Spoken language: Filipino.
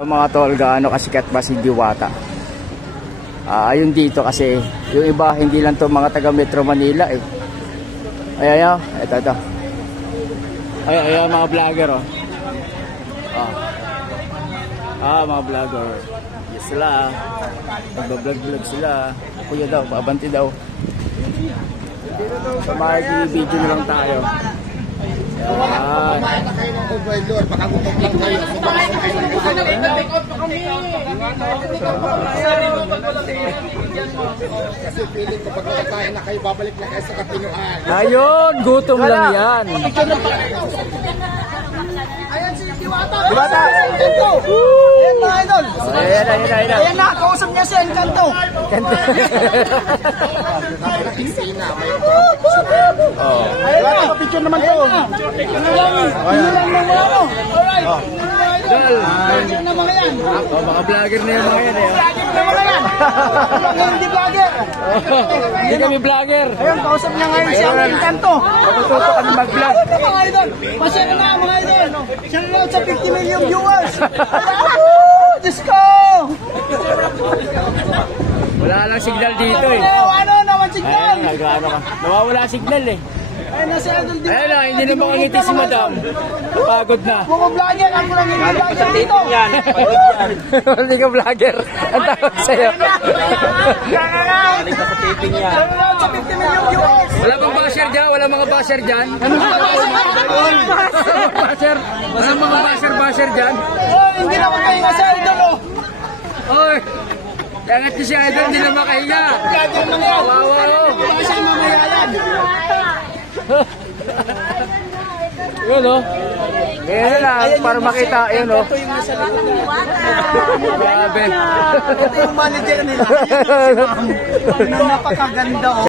Mga tol, gaano kasikat ba si Diwata? Ayun dito kasi yung iba hindi lang to mga taga Metro Manila eh. Ayan, ito. Ayan mga vlogger oh. Mga vlogger. Yes sila. Nagba-vlog sila. Kuya daw, paabanti daw. So mag-video na lang tayo. Kasi feeling ko pag nakakain na kayo, babalik na kayo sa kapinuan. Ayun, gutom lang yan. Ayan si Diwata. Diwata! Ayan mga idol. Ayan. Ayan na, kausap niya si Encanto. Diwata, papicture naman to. Alright. Vlogger na mga yan. Mga vlogger na yung mga yan eh. Vlogger na mga yan. Hindi vlogger. Hindi kami vlogger. Ayun, kausap niya ngayon si Encanto. Matututo kami mag-vlog. Mga idol, pasya na mga idol. Shout out sa 50 million viewers. Diyos ko! Wala lang signal dito eh. Ano naman signal? Ayan, nag-ano ka. Nawawala signal eh. Ayun na si Idol Diwata. Ayun na, hindi na makangiti si madam. Napagod na. Mga vlogger, ako lang yung vlogger dito. Hindi ka vlogger. Ang tawag sa'yo. Balik ka sa taping yan. Shout out sa 50 million viewers. Wala bang basher dyan? Wala mga basher dyan? Basher? Wala mga basher dyan? Hindi naman kayo nga sa Idol oh. Oy! Yangat ko si Idol, hindi na makahinga. Vlogger lang yan. Wow. Baka siya mamaya yan. Yun o. Ngayon lang, para makita, yun o. Ito yung nasa likod na. Grabe. Ito yung manager nila. Napakaganda oh.